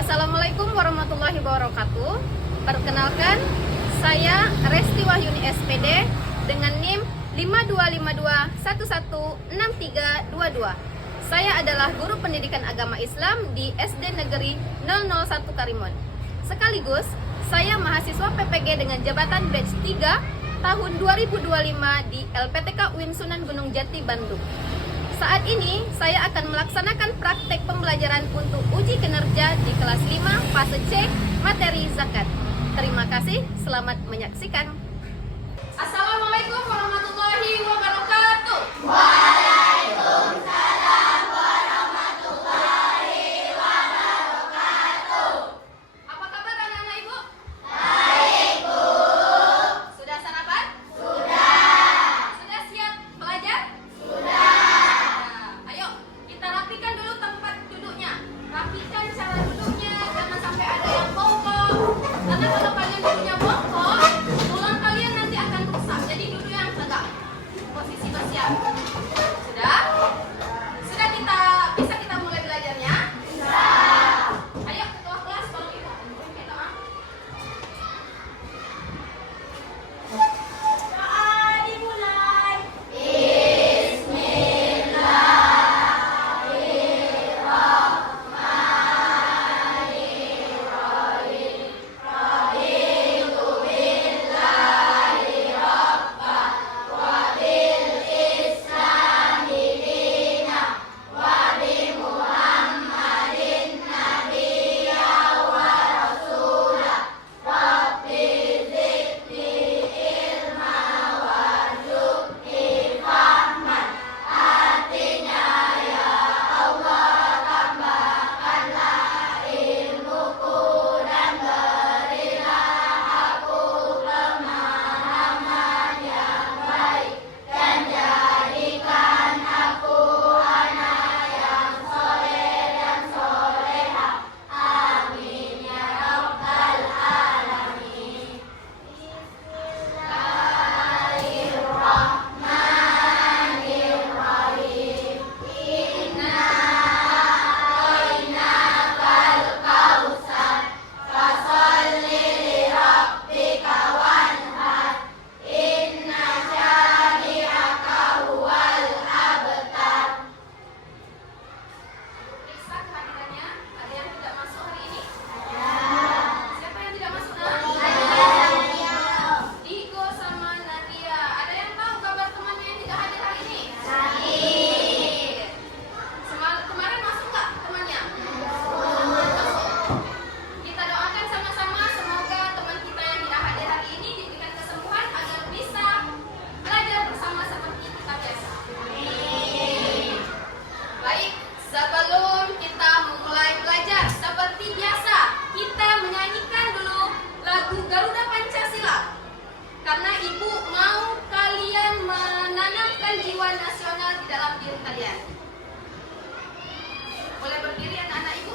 Assalamualaikum warahmatullahi wabarakatuh. Perkenalkan, saya Resti Wahyuni SPD dengan NIM 5252116322. Saya adalah guru pendidikan agama Islam di SD Negeri 001 Karimun. Sekaligus, saya mahasiswa PPG dengan jabatan batch 3 tahun 2025 di LPTK UIN Sunan Gunung Jati, Bandung. Saat ini, saya akan melaksanakan praktek pembelajaran untuk uji kinerja di kelas 5 fase C materi zakat. Terima kasih, selamat menyaksikan. Assalamualaikum warahmatullahi wabarakatuh. Waalaikumsalam warahmatullahi wabarakatuh. Apa kabar anak-anak Ibu? Baik, Bu. Sudah sarapan? Sudah. Sudah siap belajar? Ayo, kita rapikan dulu tempat duduknya. Rapikan cara duduknya, jangan sampai ada yang bongkok. Karena kalau kalian duduknya bongkok, tulang kalian nanti akan rusak. Jadi duduk yang tegak. Posisi bersiap. Sudah? Sudah bisa kita mulai belajarnya? Sudah. Ayo ketua kelas tolong Ibu. Doa. Doa dimulai. Karena Ibu mau kalian menanamkan jiwa nasional di dalam diri kalian. Boleh berdiri anak-anak Ibu?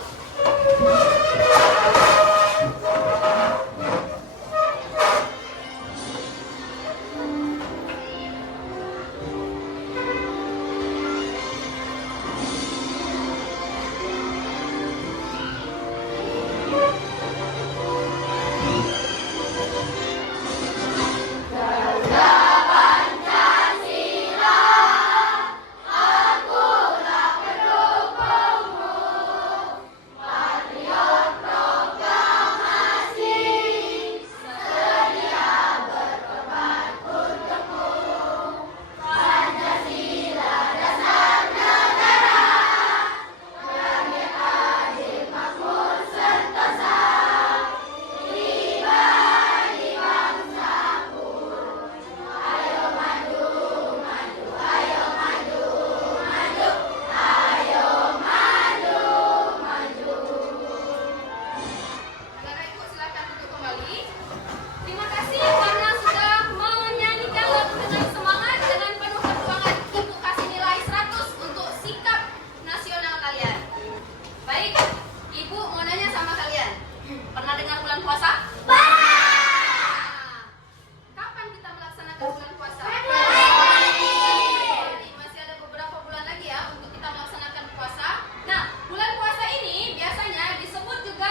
Masih ada beberapa bulan lagi ya untuk kita melaksanakan puasa. Nah, bulan puasa ini biasanya disebut juga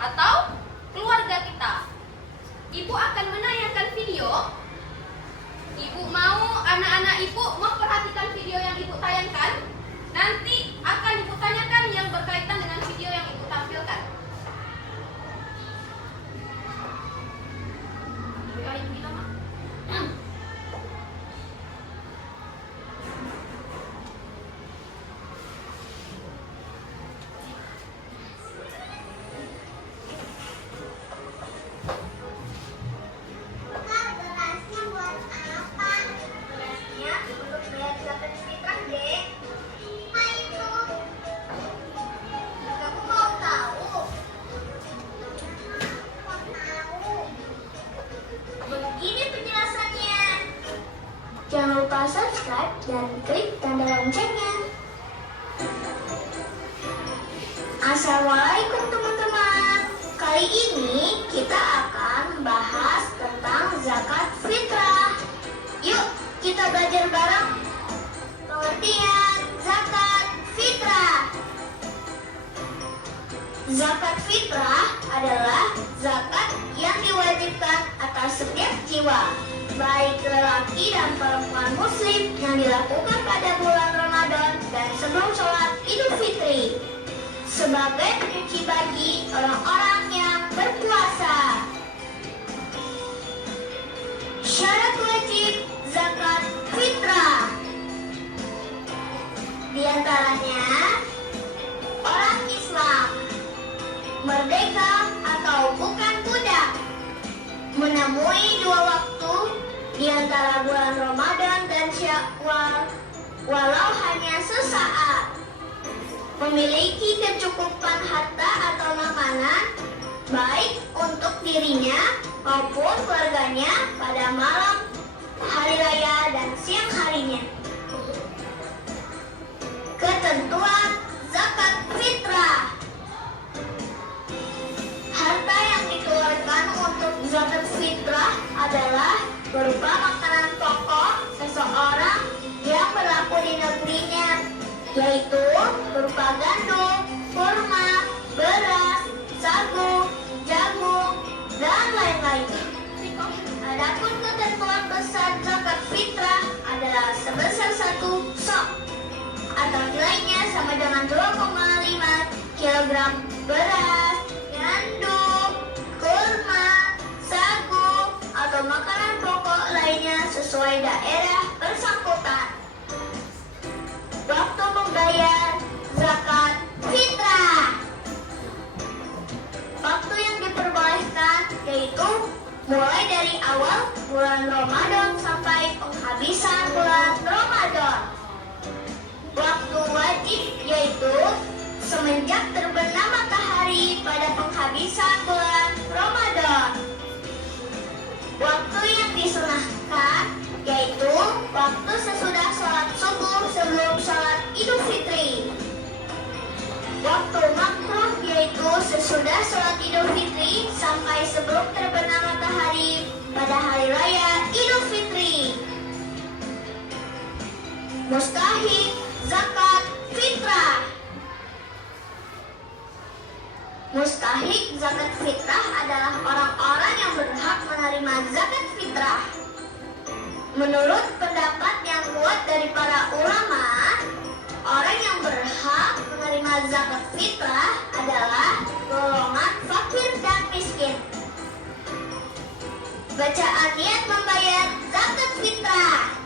atau keluarga kita. Ibu akan menayangkan video. Ibu mau anak-anak ibu memperhatikan video yang ibu tayangkan. Nanti akan ibu tanyakan yang berkaitan dengan video yang ibu tampilkan. Ayo bilang, Mak. Begini penjelasannya. Jangan lupa subscribe dan klik tanda loncengnya. Assalamualaikum teman-teman. Kali ini kita akan membahas tentang zakat fitrah. Yuk kita belajar bareng pengertian zakat fitrah. Zakat fitrah adalah zakat yang diwajibkan atas setiap jiwa, baik lelaki dan perempuan muslim, yang dilakukan pada bulan Ramadan dan sebelum sholat Idul Fitri, sebagai penyuci bagi orang-orang yang berpuasa. Syarat wajib zakat fitrah di antaranya orang Islam, merdeka atau bukan budak, menemui 2 waktu di antara bulan Ramadan dan Syawal walau hanya sesaat, memiliki kecukupan harta atau makanan baik untuk dirinya maupun keluarganya pada malam hari raya dan siang harinya. Ketentuan zakat fitrah. Harta yang dikeluarkan untuk zakat fitrah adalah berupa makanan pokok seseorang yang berlaku di negerinya, yaitu berupa gandum, kurma, beras, sagu, jagung, dan lain-lain. Adapun ketentuan besar zakat fitrah adalah sebesar 1 sok atau nilainya sama dengan 2,5 kg beras, gandum, kurma, sagu, atau makanan pokok lainnya sesuai daerah bersangkutan. Waktu membayar zakat fitrah. Waktu yang diperbolehkan yaitu mulai dari awal bulan Ramadan sampai penghabisan bulan Ramadan. Waktu wajib yaitu semenjak terbenam matahari pada penghabisan bulan Ramadan. Waktu yang disunahkan yaitu waktu sesudah sholat subuh sebelum sholat Idul Fitri. Waktu makruh yaitu sesudah sholat Idul Fitri sampai sebelum terbenam matahari pada hari raya Idul Fitri. Mustahik zakat fitrah. Mustahik zakat fitrah adalah orang-orang yang berhak menerima zakat fitrah. Menurut pendapat yang kuat dari para ulama, orang yang berhak menerima zakat fitrah adalah golongan fakir dan miskin. Bacaan niat membayar zakat fitrah.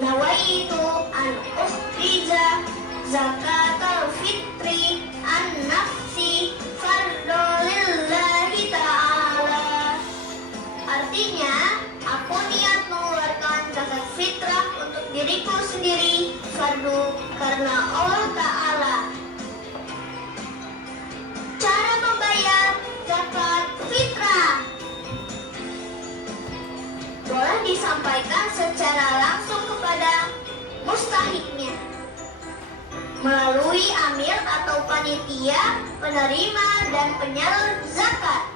Nawaitu an ukhrija zakatal fitri an nafsi fardolillahi ta'ala. Artinya, aku niat mengeluarkan zakat fitrah untuk diriku sendiri, fardu karena Allah Ta'ala. Cara membayar zakat fitrah boleh disampaikan secara langsung kepada mustahiknya melalui amir atau panitia penerima dan penyalur zakat.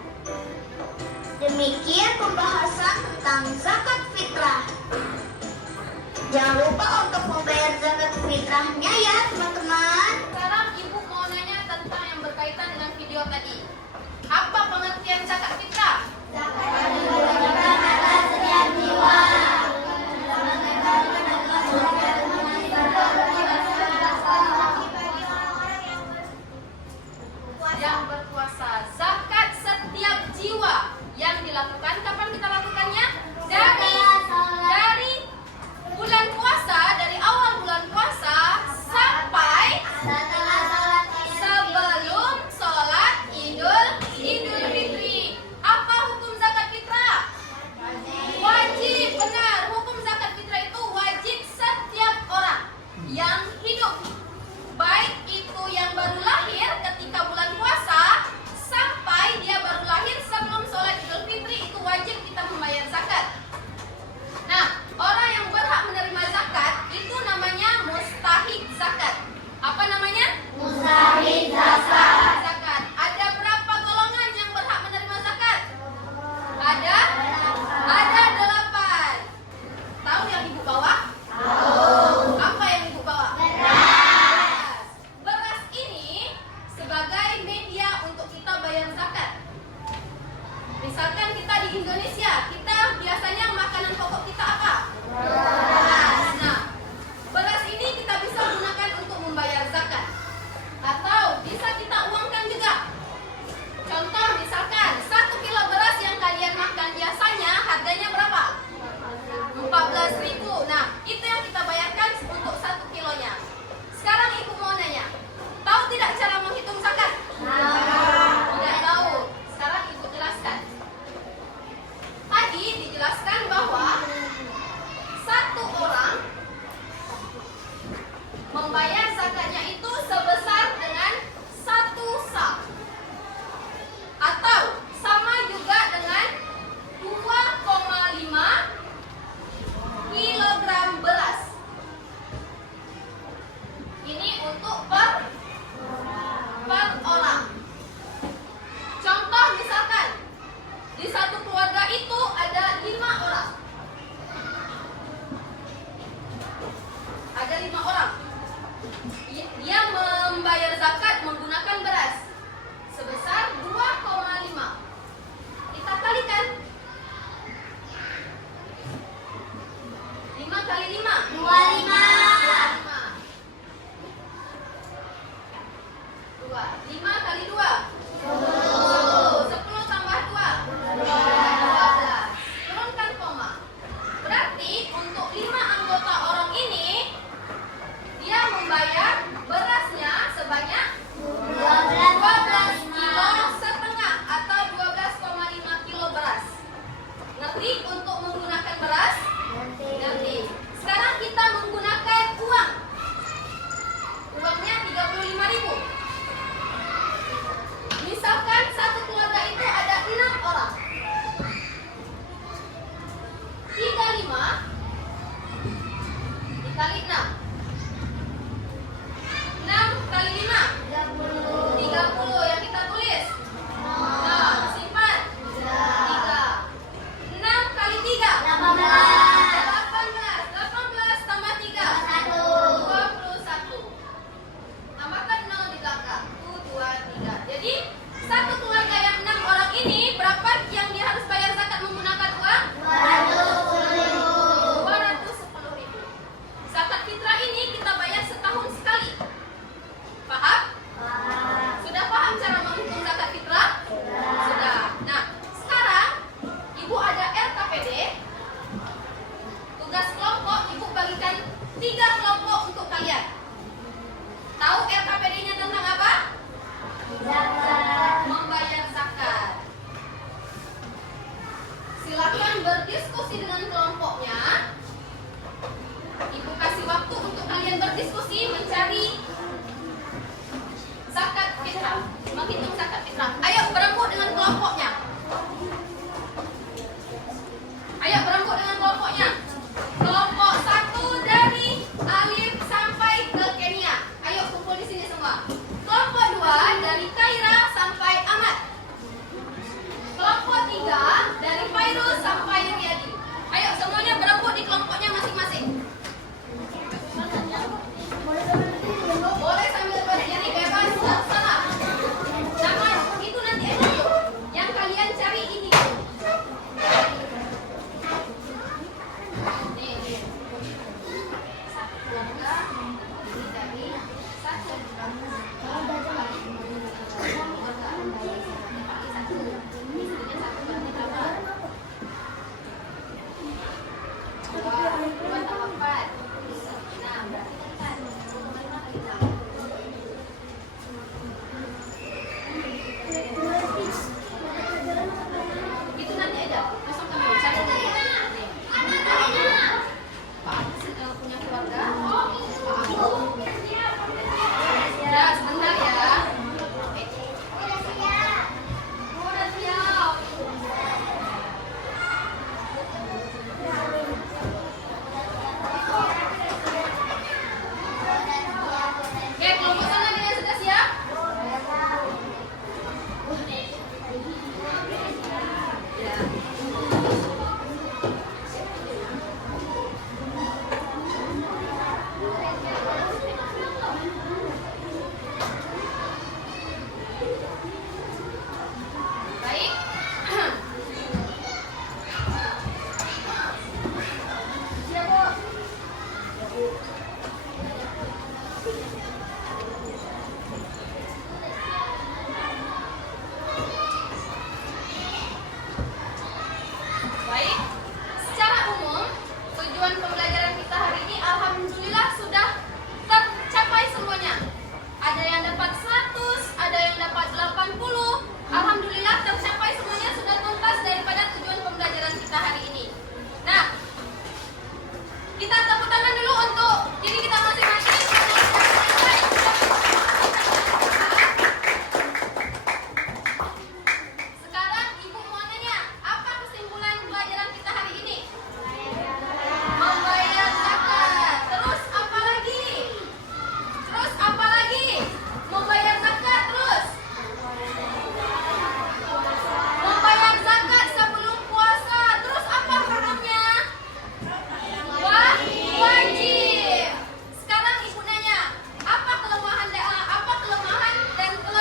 Demikian pembahasan tentang zakat fitrah. Jangan lupa untuk membayar zakat fitrahnya ya teman-teman. Sekarang ibu mau nanya tentang yang berkaitan dengan video membayar zakat. Misalkan kita di Indonesia, kita biasanya makanan pokok kita apa? Beras. Nah, beras ini kita bisa gunakan untuk membayar zakat. Atau bisa kita uangkan juga. Contoh misalkan 1 kilo beras yang kalian makan biasanya harganya berapa? 14.000. Nah, itu yang kita bayarkan untuk 1 kilonya. Sekarang ibu mau nanya, tahu tidak cara menghitung zakat? Tidak tahu. Sekarang ibu jelaskan. Tadi dijelaskan bahwa satu orang membayar zakatnya itu sebesar dengan 1 sa, atau sama juga dengan 2,5 kilogram beras. Ini untuk per orang. Contoh misalkan di satu keluarga itu ada 5 orang. Ada 5 orang. Dia membayar zakat menggunakan beras sebesar 2,5. Kita kalikan 5 kali 5 25. 5 kali 2 10. 10 tambah 2 12. Turunkan koma. Berarti untuk 5 anggota orang ini dia membayar berasnya sebanyak 12 kilo setengah atau 12,5 kilo beras. Ngerti untuk menggunakan beras? Ngerti. Sekarang kita menggunakan uang. Uangnya 35.000. Misalkan satu keluarga itu ada 6 orang. 35 dikali 6. 6 kali 5 30 yang kita tulis. Nah, simpan 3. 6 kali 3 18. 18 tambah 3 21. Tambahkan 0 di belakang. 1, 2, 3. Jadi satu keluarga yang 6 orang ini berapa yang dia harus bayar zakat menggunakan uang? 210.000. Zakat fitrah ini kita bayar setahun sekali. Paham? Sudah paham cara menghitung zakat fitrah? Sudah. Nah, sekarang ibu ada LKPD. Tugas kelompok ibu bagikan 3 kelompok untuk kalian. Tahu LKPD-nya tentang apa? Membayar zakat. Silakan berdiskusi dengan kelompoknya. Ibu kasih waktu untuk kalian berdiskusi mencari zakat fitrah, menghitung zakat fitrah. Ayo berembuk dengan kelompoknya. Ayo berembuk dengan kelompoknya. Kelompok 1 dari Alif sampai ke Kenya. Ayo kumpul di sini semua. Kelompok 2 dari Kaira sampai Ahmad. Kelompok 3 dari Fairuz sampai Riyadi. Ayo semuanya berembuk di kelompoknya masing-masing. Boleh sambil berdiri bebas, tak salah. Jangan itu nanti aja. Yang kalian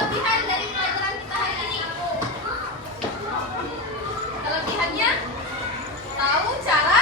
kelebihan dari pelajaran kita hari ini? Kelebihannya tahu cara